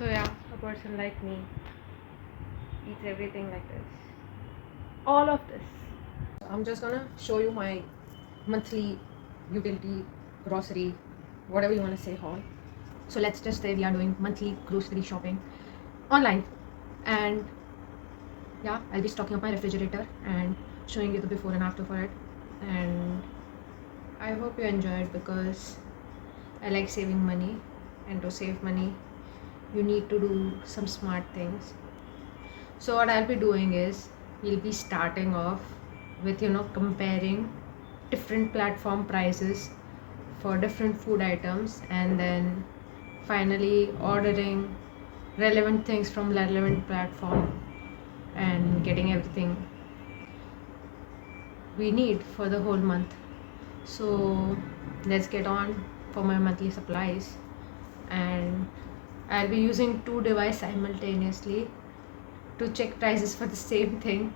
So yeah, a person like me eats everything like this. All of this. I'm just gonna show you my monthly utility, grocery, whatever you wanna say haul. So let's just say we are doing monthly grocery shopping online. And yeah, I'll be stocking up my refrigerator and showing you the before and after for it. And I hope you enjoy it because I like saving money, and to save money you need to do some smart things. So what I'll be doing is we'll be starting off with comparing different platform prices for different food items, and then finally ordering relevant things from relevant platform and getting everything we need for the whole month. So let's get on for my monthly supplies. And I'll be using two devices simultaneously to check prices for the same thing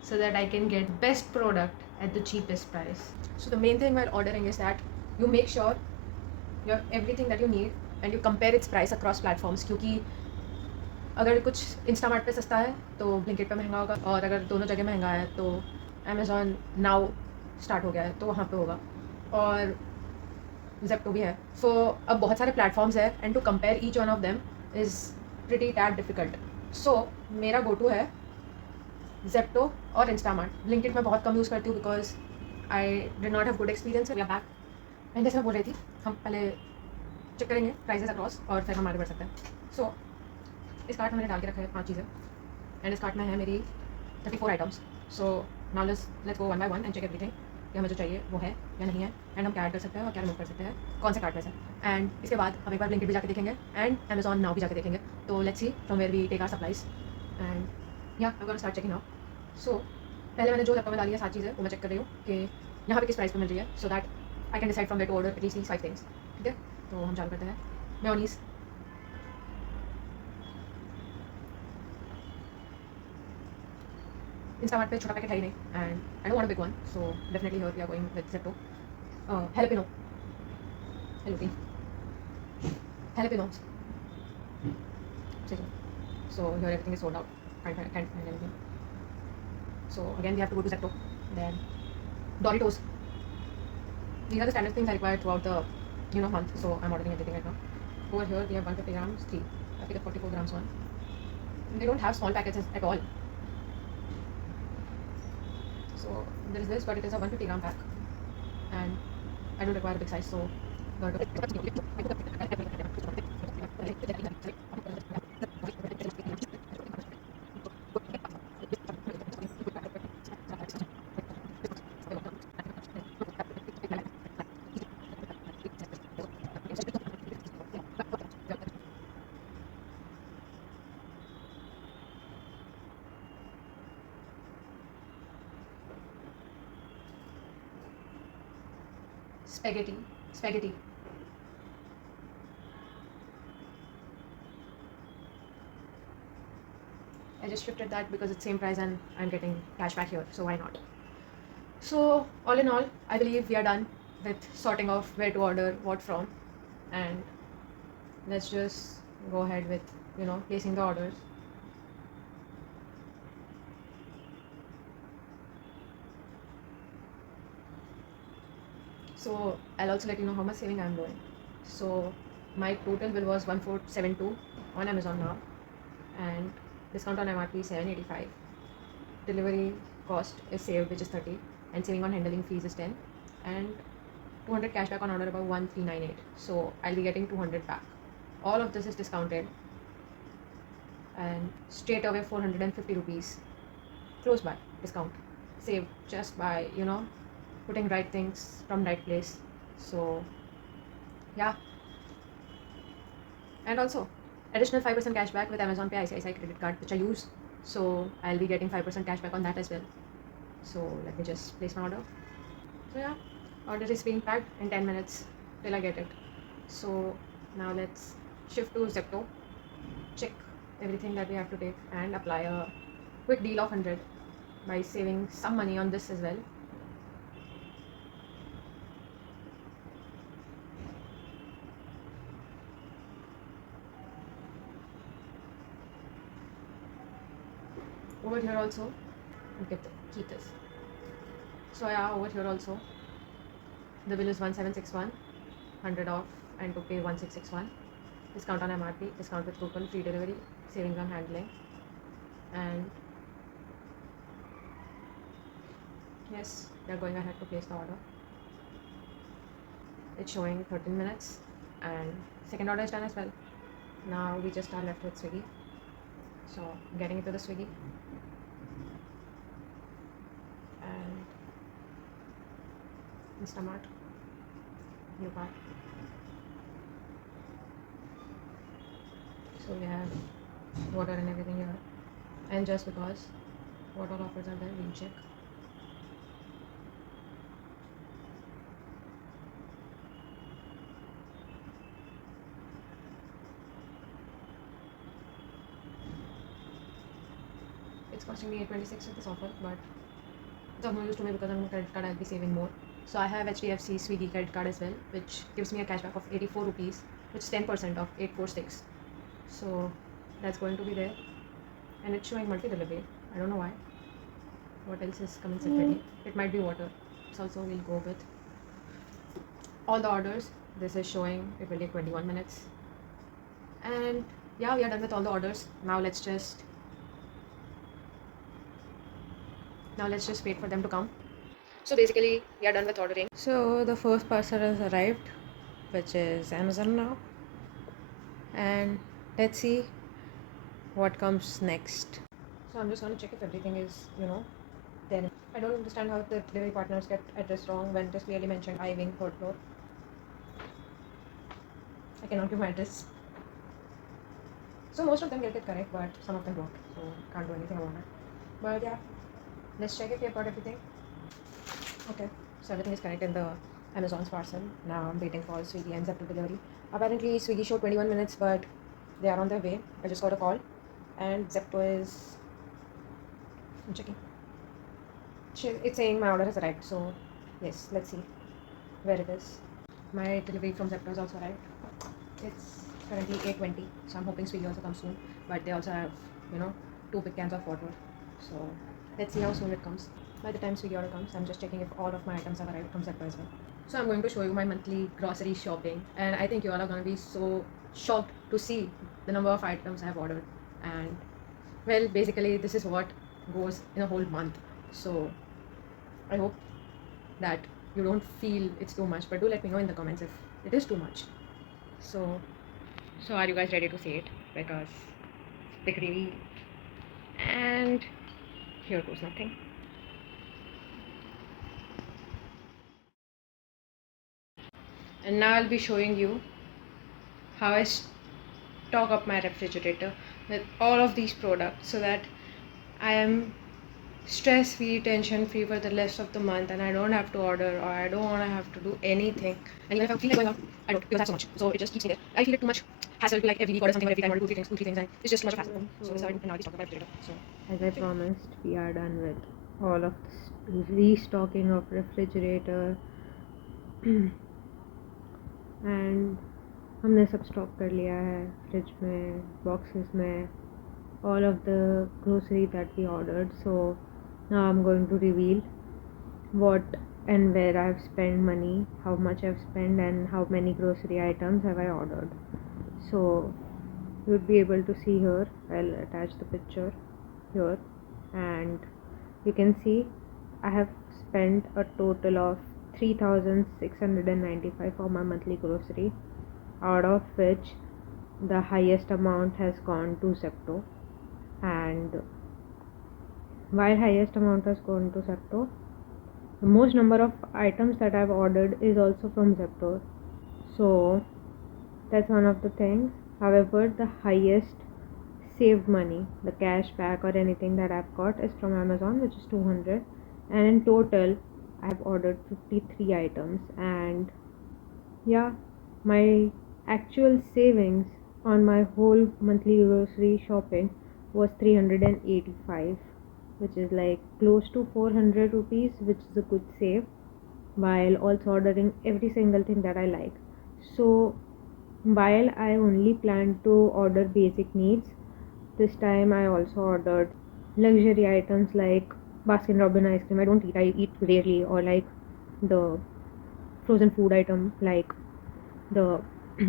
so that I can get best product at the cheapest price. So the main thing while ordering is that you make sure you have everything that you need and you compare its price across platforms, क्योंकि अगर कुछ Instamart पे सस्ता है तो Blinkit पे महंगा होगा, और अगर दोनों जगह महंगा है तो अमेज़ॉन नाउ स्टार्ट हो गया है तो वहाँ पे होगा, और जेप्टो भी है. सो अब बहुत सारे प्लेटफॉर्म्स है and to compare each one of them is pretty tad difficult. So मेरा गो टू है जेप्टो और इंस्टामार्ट. ब्लिंकिट मैं बहुत कम यूज़ करती हूँ because I did not have good experience. We are back. And जैसे मैं बोल रही थी, हम पहले चेक करेंगे प्राइजेस अक्रॉस और फिर हम आगे बढ़ सकते हैं. सो इस कार्ट में मैंने डाल के रखा है 5 चीज़ें, एंड इस कार्ट में है मेरी 34 items. So now let's go one by one and check everything कि हमें जो चाहिए वो है या नहीं है, एंड हम क्या ऐड कर सकते हैं और क्या रिमूव कर सकते हैं कौन से कार्ट में से. एंड इसके बाद हम एक बार ब्लिंकिट भी जाके देखेंगे एंड अमेजॉन नाउ भी जाके देखेंगे. तो let's see from where we take our supplies. And या I gonna start checking now. So पहले मैंने जो लैपटॉप में डाली है 7 चीज़ें वो मैं चेक कर रही हूँ कि यहाँ पे किस प्राइस पे मिल रही है, so that I can decide from where to order at least these 5 things. ठीक है, तो हम चालू करते हैं. मेयोनीज, इंस्टामार्ट पे छोटा पैकेट है ही नहीं and I don't want a big one, so definitely here we are going with Zepto. Jalapeno, jalapen, jalapenos. So here everything is sold out. Can't find anything. So again we have to go to Zepto. Then Doritos. These are the standard things I require throughout the month. So I'm ordering everything right now. Over here we have 150 grams, 3. I pick the 44 grams one. They don't have small packets at all. So there is this, but it is a 150 gram pack, and I don't require a big size. So spaghetti. I just shifted that because it's same price and I'm getting cashback here, so why not? So all in all, I believe we are done with sorting off where to order what from, and let's just go ahead with placing the orders. So I'll also let you know how much saving I'm doing. So my total bill was 1472 on Amazon now, and discount on MRP 785. Delivery cost is saved, which is 30, and saving on handling fees is 10, and 200 cashback on order above 1398. So I'll be getting 200 back. All of this is discounted, and straight away 450 rupees close by discount saved just by putting right things from right place. So yeah, and also additional 5% cashback with Amazon Pay ICICI credit card, which I use. So I'll be getting 5% cashback on that as well. So let me just place my order. So yeah, order is being packed in 10 minutes till I get it. So now let's shift to Zepto, check everything that we have to take, and apply a quick deal of 100 by saving some money on this as well. over here also, keep this. So yeah, over here also, the bill is 1761, 100 off, and to pay 1661. Discount on MRP, discount with coupon, free delivery, savings on handling, and yes, we are going ahead to place the order. It's showing 13 minutes, and second order is done as well. Now we just are left with Swiggy. So getting into the Swiggy, and Instamart, new card. So we have water and everything here, and just because what all offers are there, we'll check. It's costing me 826 with this offer, but it's of no use to me because on my credit card I'll be saving more. So I have HDFC Swiggy credit card as well, which gives me a cashback of 84 rupees, which is 10% of 846. So that's going to be there, and it's showing multi-delivery. I don't know why. What else is coming separately? It might be water. So also we'll go with all the orders. This is showing it will take 21 minutes. And yeah, we are done with all the orders. Now let's just wait for them to come. So basically we are done with ordering. So the first parcel has arrived, which is Amazon now. And let's see what comes next. So I'm just going to check if everything is, there. I don't understand how the delivery partners get address wrong when it is clearly mentioned I wing third floor. I cannot give my address. So most of them get it correct, but some of them don't. So can't do anything about it. But yeah, let's check if we have got everything. Okay, so everything is correct in the Amazon's parcel. Now I'm waiting for Swiggy and Zepto delivery. Apparently Swiggy showed 21 minutes, but they are on their way. I just got a call, and Zepto is. I'm checking. It's saying my order has arrived. So yes, let's see where it is. My delivery from Zepto is also arrived. It's currently 8:20, so I'm hoping Swiggy also comes soon. But they also have, 2 big cans of water. So let's see how soon it comes. By the time Swiggy order comes, I'm just checking if all of my items have arrived from Zepto as well. So I'm going to show you my monthly grocery shopping, and I think you all are going to be so shocked to see the number of items I've ordered. And well, basically this is what goes in a whole month. So I hope that you don't feel it's too much, but do let me know in the comments if it is too much. So are you guys ready to see it? Because big reveal, and here goes nothing. And now I'll be showing you how I stock up my refrigerator with all of these products so that I am stress free, tension free for the rest of the month, and I don't have to order, or I don't want to have to do anything. And even if I feel like going out, I don't, because I have so much. So it just keeps me there. I feel it too much hassle to like every week order something, or every time order two, three things, and it's just too much of hassle. So this is how I now stock up my refrigerator. So as I promised, we are done with all of this restocking of refrigerator. And हमने सब stock कर लिया है fridge में, boxes में, all of the grocery that we ordered. So now I'm going to reveal what and where I've spent money, how much I've spent, and how many grocery items have I ordered. So you'll be able to see here. I'll attach the picture here, and you can see I have spent a total of 3,695 for my monthly grocery, out of which the highest amount has gone to Zepto. And while highest amount has gone to Zepto, the most number of items that I've ordered is also from Zepto. So that's one of the things. However, the highest saved money, the cash back or anything that I've got, is from Amazon, which is 200. And in total I've ordered 53 items. And yeah, my actual savings on my whole monthly grocery shopping was 385, which is like close to 400 rupees, which is a good save, while also ordering every single thing that I like. So while I only planned to order basic needs, this time I also ordered luxury items like Baskin Robbins ice cream. I don't eat. I eat rarely. Or like the frozen food item like the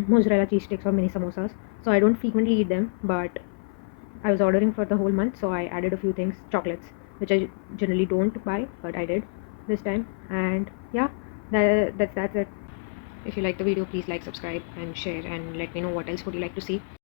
mozzarella cheese sticks or mini samosas. So I don't frequently eat them, but I was ordering for the whole month, so I added a few things, chocolates, which I generally don't buy, but I did this time. And yeah, that's it. If you like the video, please like, subscribe, and share, and let me know what else would you like to see.